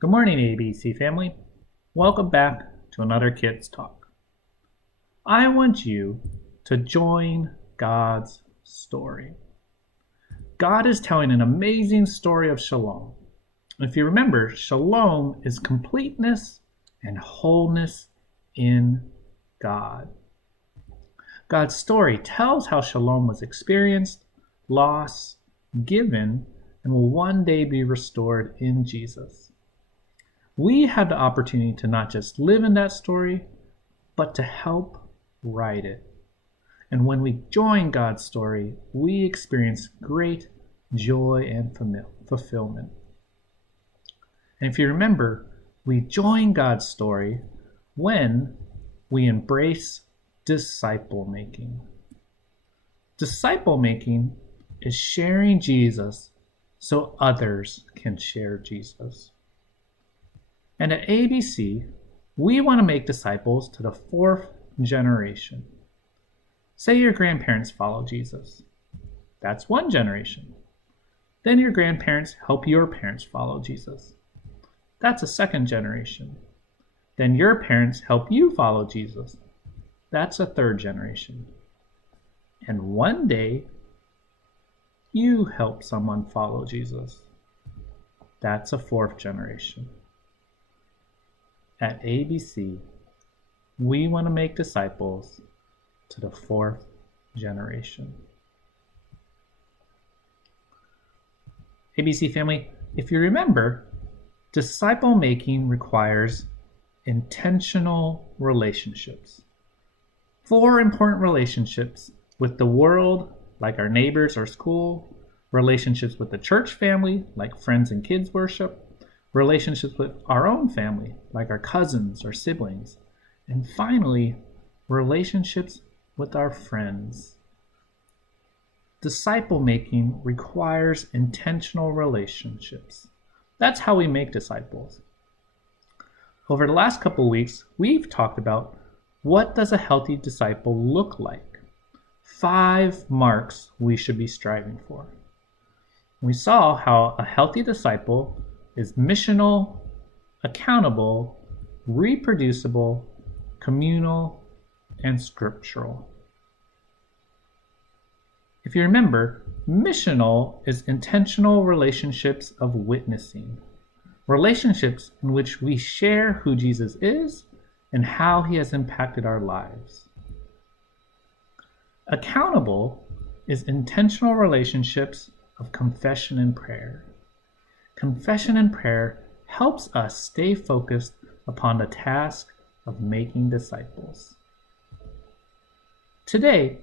Good morning, ABC family. Welcome back to another Kids Talk. I want you to join God's story. God is telling an amazing story of shalom. If you remember, shalom is completeness and wholeness in God. God's story tells how shalom was experienced, lost, given, and will one day be restored in Jesus. We have the opportunity to not just live in that story, but to help write it. And when we join God's story, we experience great joy and fulfillment. And if you remember, we join God's story when we embrace disciple making. Disciple making is sharing Jesus so others can share Jesus. And at ABC, we want to make disciples to the fourth generation. Say your grandparents follow Jesus. That's one generation. Then your grandparents help your parents follow Jesus. That's a second generation. Then your parents help you follow Jesus. That's a third generation. And one day, you help someone follow Jesus. That's a fourth generation. At ABC, we want to make disciples to the fourth generation. ABC family, if you remember, disciple making requires intentional relationships. 4 important relationships with the world, like our neighbors or school, relationships with the church family, like friends and kids worship, relationships with our own family, like our cousins or siblings, and finally, relationships with our friends. Disciple making requires intentional relationships. That's how we make disciples. Over the last couple of weeks, we've talked about what does a healthy disciple look like? 5 marks we should be striving for. We saw how a healthy disciple is missional, accountable, reproducible, communal, and scriptural. If you remember, missional is intentional relationships of witnessing, relationships in which we share who Jesus is and how he has impacted our lives. Accountable is intentional relationships of confession and prayer. Confession and prayer helps us stay focused upon the task of making disciples. Today,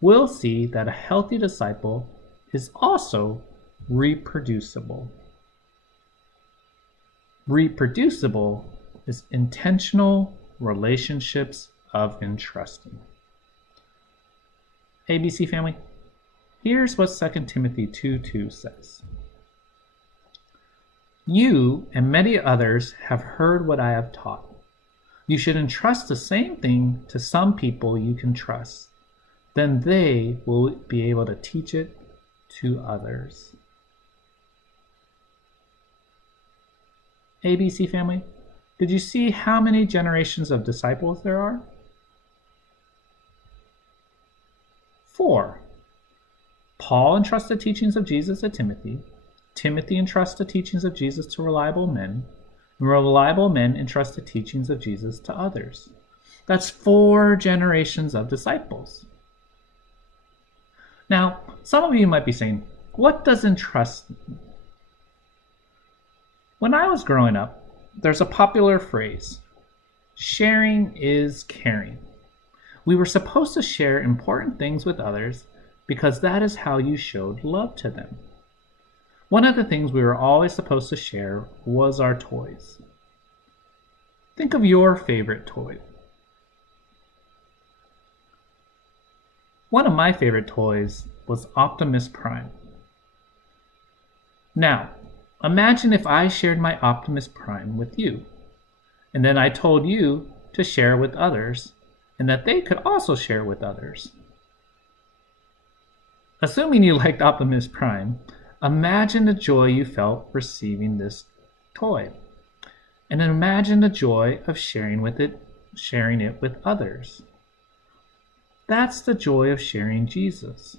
we'll see that a healthy disciple is also reproducible. Reproducible is intentional relationships of entrusting. ABC family, here's what 2 Timothy 2:2 says. You and many others have heard what I have taught. You should entrust the same thing to some people you can trust. Then they will be able to teach it to others. ABC family, did you see how many generations of disciples there are? 4. Paul entrusts the teachings of Jesus to Timothy. Timothy entrusts the teachings of Jesus to reliable men. And reliable men entrust the teachings of Jesus to others. That's 4 generations of disciples. Now, some of you might be saying, what does entrust mean? When I was growing up, there's a popular phrase, sharing is caring. We were supposed to share important things with others because that is how you showed love to them. One of the things we were always supposed to share was our toys. Think of your favorite toy. One of my favorite toys was Optimus Prime. Now, imagine if I shared my Optimus Prime with you, and then I told you to share with others, and that they could also share with others. Assuming you liked Optimus Prime, imagine the joy you felt receiving this toy. And then imagine the joy of sharing it with others. That's the joy of sharing Jesus.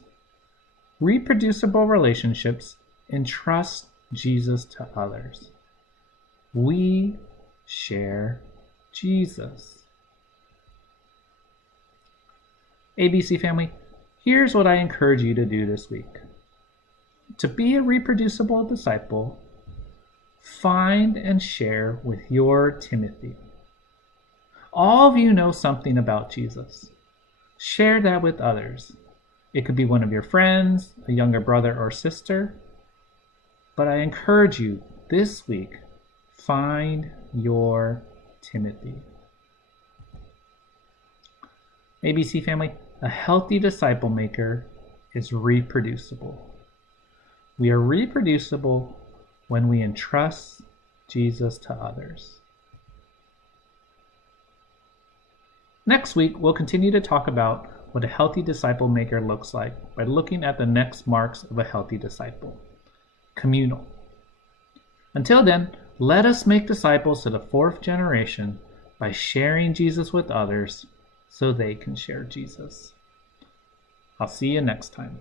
Reproducible relationships entrust Jesus to others. We share Jesus. ABC family, here's what I encourage you to do this week. To be a reproducible disciple, find and share with your Timothy. All of you know something about Jesus. Share that with others. It could be one of your friends, a younger brother or sister. But I encourage you this week, find your Timothy. ABC family, a healthy disciple maker is reproducible. We are reproducible when we entrust Jesus to others. Next week, we'll continue to talk about what a healthy disciple maker looks like by looking at the next marks of a healthy disciple. Communal. Until then, let us make disciples to the fourth generation by sharing Jesus with others so they can share Jesus. I'll see you next time.